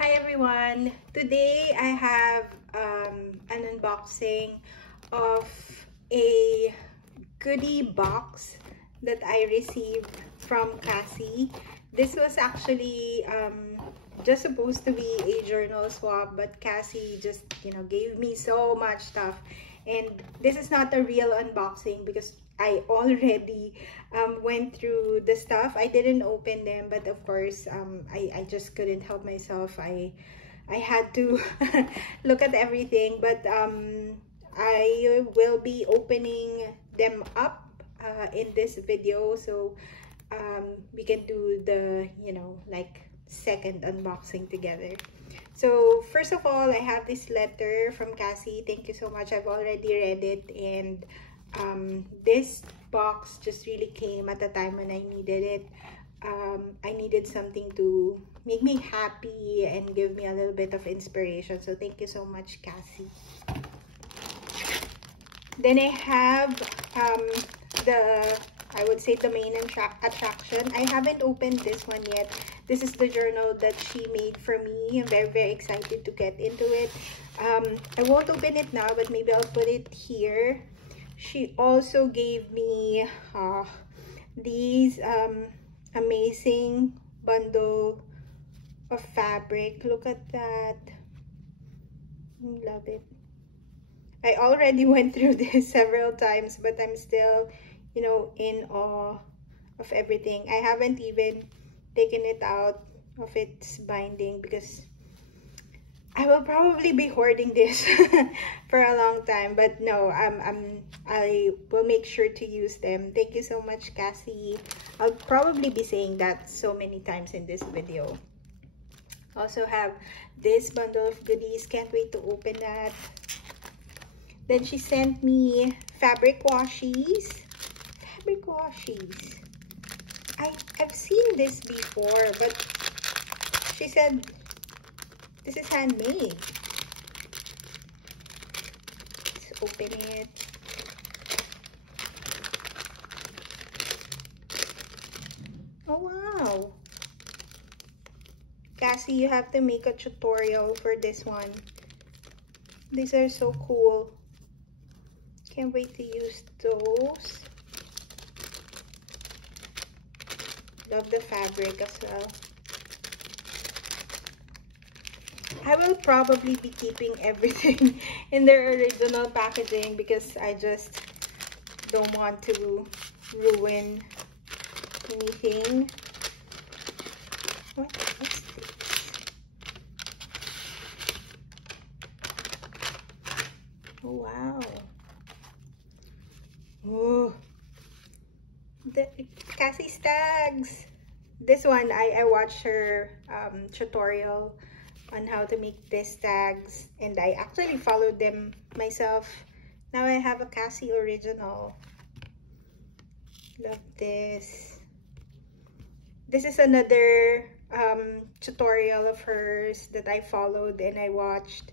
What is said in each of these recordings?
Hi everyone! Today I have an unboxing of a goodie box that I received from Cassie. This was actually just supposed to be a journal swap, but Cassie just gave me so much stuff, and this is not a real unboxing because I already went through the stuff. I didn't open them, but of course I just couldn't help myself. I had to look at everything, but I will be opening them up in this video, so we can do the like second unboxing together. So first of all, I have this letter from Cassie. Thank you so much. I've already read it, and this box just really came at a time when I needed it. I needed something to make me happy and give me a little bit of inspiration. So thank you so much, Cassie. Then I have I would say the main attraction. I haven't opened this one yet. This is the journal that she made for me. I'm very excited to get into it. I won't open it now, but maybe I'll put it here. She also gave me these amazing bundle of fabric. Look at that. Love it. I already went through this several times, but I'm still, in awe of everything. I haven't even taken it out of its binding because I will probably be hoarding this for a long time. But no, I will make sure to use them. Thank you so much, Cassie. I'll probably be saying that so many times in this video. Also have this bundle of goodies. Can't wait to open that. Then she sent me fabric washies. Fabric washies. I've seen this before, but she said this is handmade. Let's open it. Oh wow. Cassie, you have to make a tutorial for this one. These are so cool. Can't wait to use those. Love the fabric as well. I will probably be keeping everything in their original packaging because I just don't want to ruin anything. What's this? Oh wow. Oh, the Cassie's tags. This one, I watched her tutorial on how to make these tags, and I actually followed them myself. Now I have a Cassie original. Love this. This is another tutorial of hers that I followed and I watched.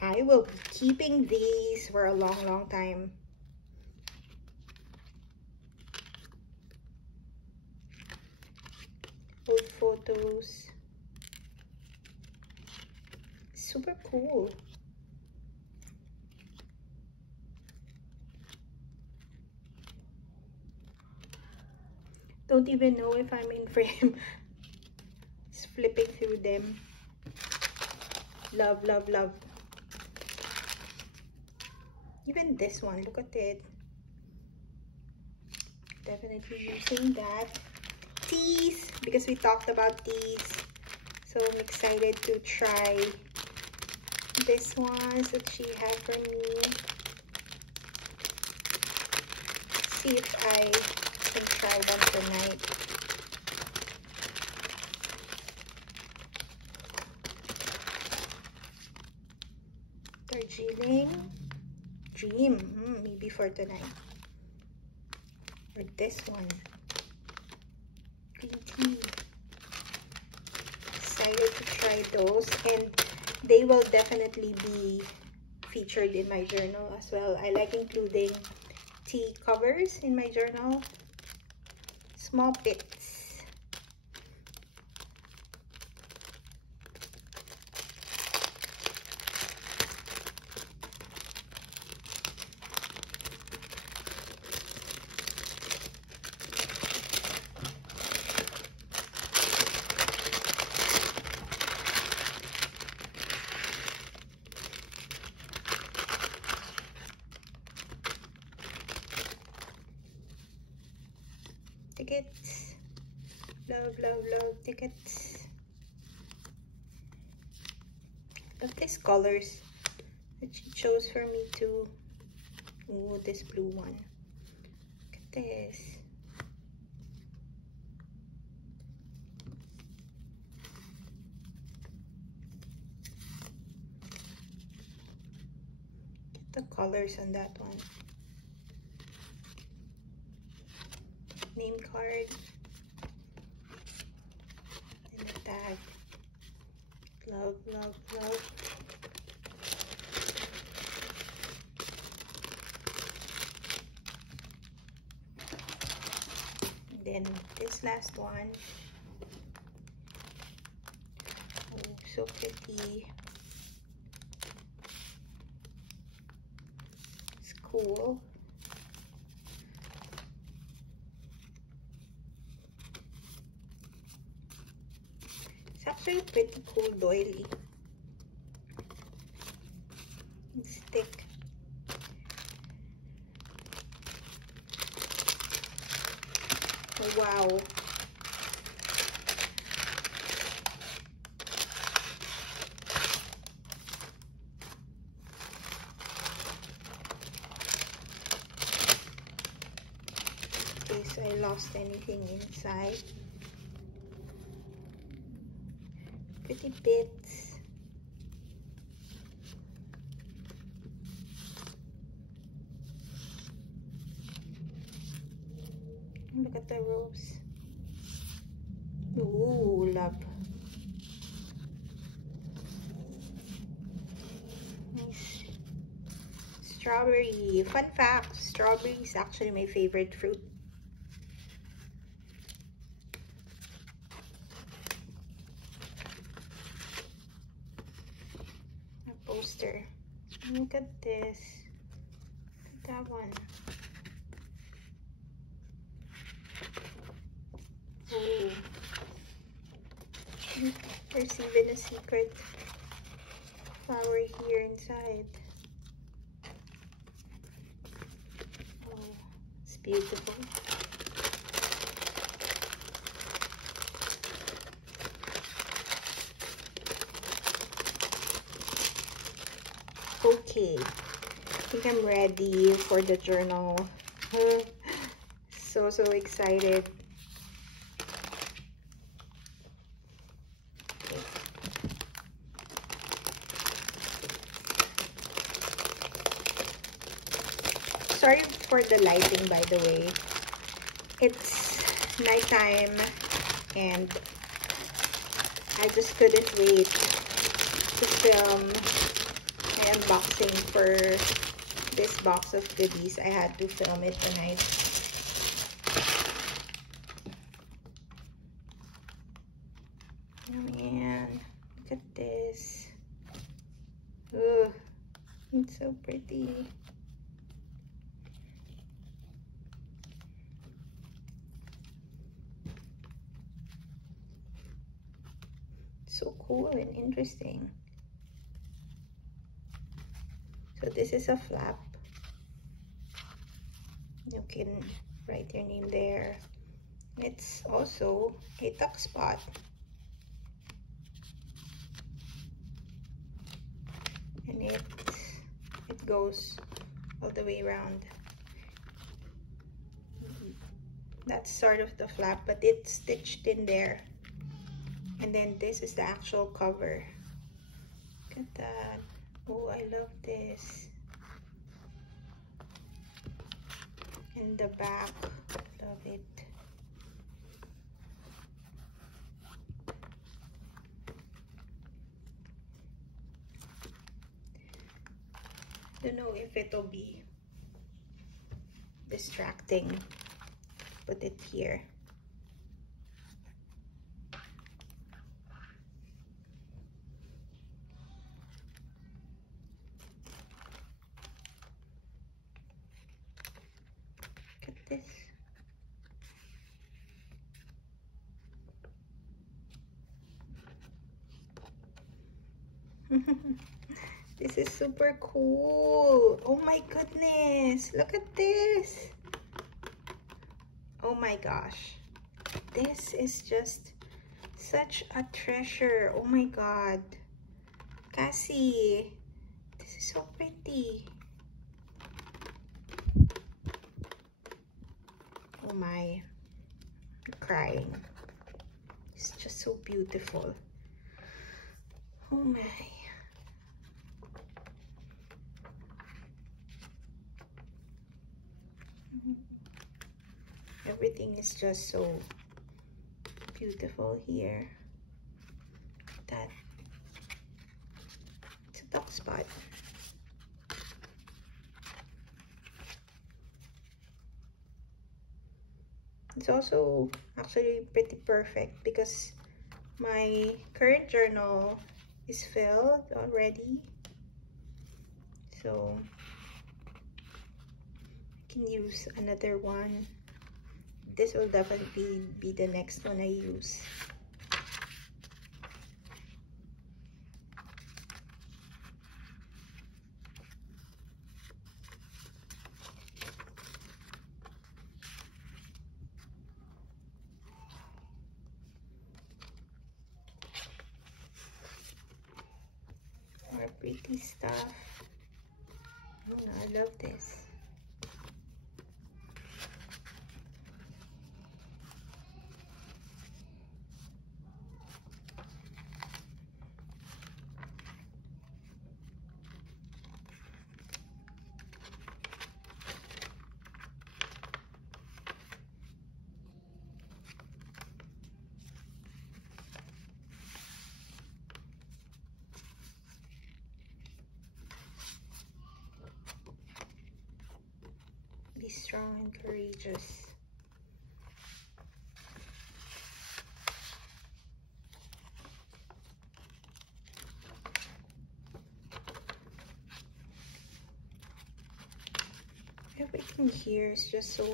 I will be keeping these for a long time. Old photos. Super cool. Don't even know if I'm in frame. Just flipping through them. Love, love, love. Even this one, look at it. Definitely using that. Teas, because we talked about teas. So I'm excited to try this ones that she had for me. See if I can try them tonight. Darjeeling Dream, maybe for tonight. Or this one. Green tea. Excited to try those, and they will definitely be featured in my journal as well. I like including tea covers in my journal. Small bits. love, love, love tickets. Love these colors that she chose for me too. Ooh, this blue one. Look at this. Get the colors on that one. Name card. And a tag. Love, love, love. And then this last one. Oh, so pretty. It's cool. It's actually pretty cool doily. It's thick. Oh, wow. In case I lost anything inside. Pretty bits. Look at the rose. Ooh, love. Nice. Strawberry. Fun fact, strawberry is actually my favorite fruit. A poster. Look at this. Look at that one. Ooh. There's even a secret flower here inside. Oh, it's beautiful. Okay, I think I'm ready for the journal. So excited. Sorry for the lighting, by the way. It's nighttime and I just couldn't wait to film my unboxing for this box of goodies. I had to film it tonight. Oh man, look at this. Ugh, it's so pretty. So cool and interesting. So this is a flap. You can write your name there. It's also a tuck spot. And it goes all the way around. That's sort of the flap, but it's stitched in there. And then this is the actual cover. Look at that. Oh, I love this. And the back, love it. Don't know if it'll be distracting. Put it here. Look at this. This is super cool. Oh my goodness. Look at this. Oh my gosh. this is just such a treasure. Oh my god. Cassie, this is so pretty. Oh my, I'm crying. It's just so beautiful. Oh my. Everything is just so beautiful here. That it's a dog spot. It's also actually pretty perfect because my current journal is filled already, so I can use another one. This will definitely be the next one I use. More pretty stuff. Oh, I love this. Be strong and courageous. Everything here is just so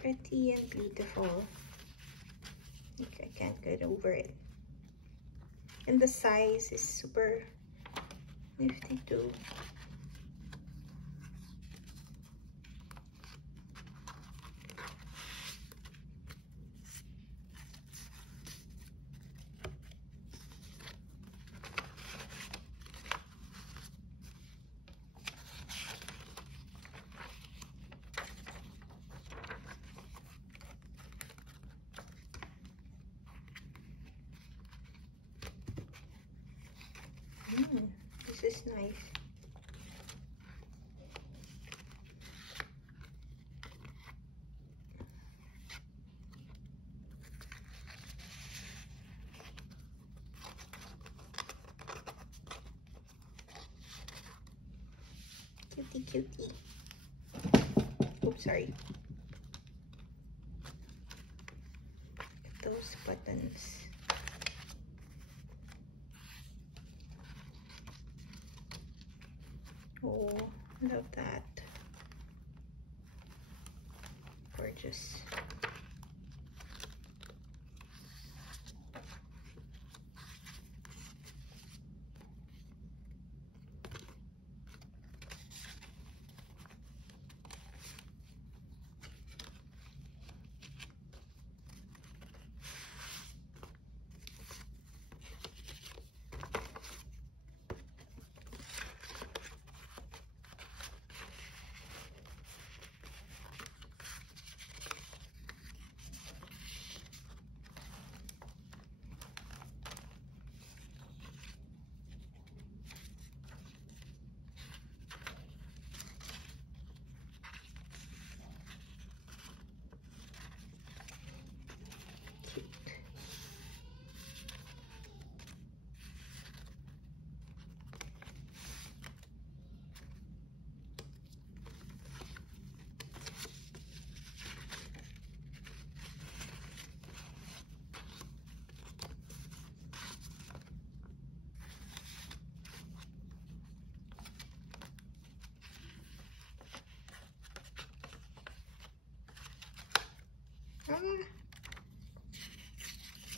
pretty and beautiful. I can't get over it. And the size is super nifty too. This is nice. Cutie, cutie. Oops, sorry. Look at those buttons. Oh, love that. Gorgeous.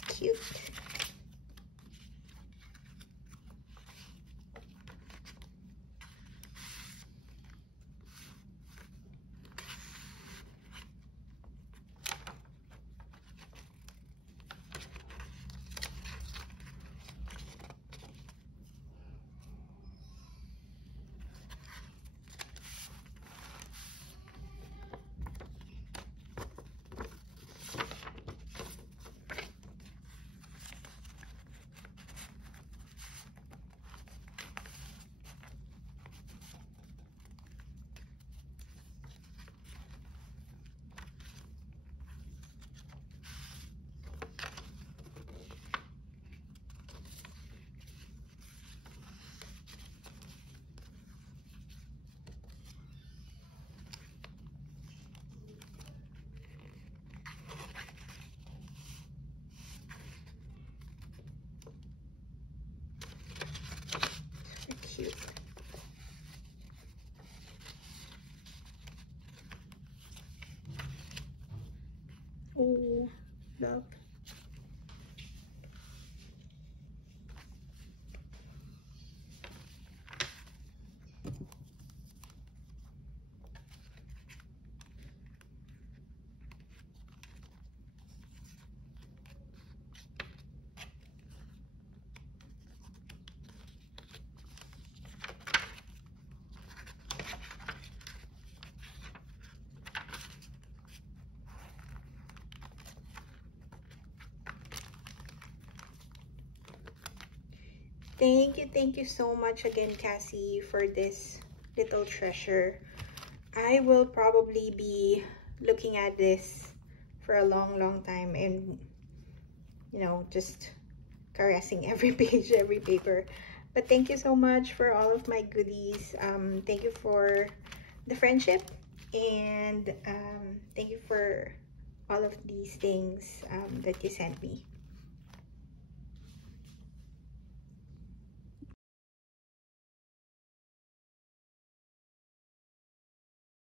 Cute. love. Thank you so much again, Cassie, for this little treasure. I will probably be looking at this for a long time and, you know, just caressing every page, every paper. But thank you so much for all of my goodies. Thank you for the friendship, and thank you for all of these things that you sent me.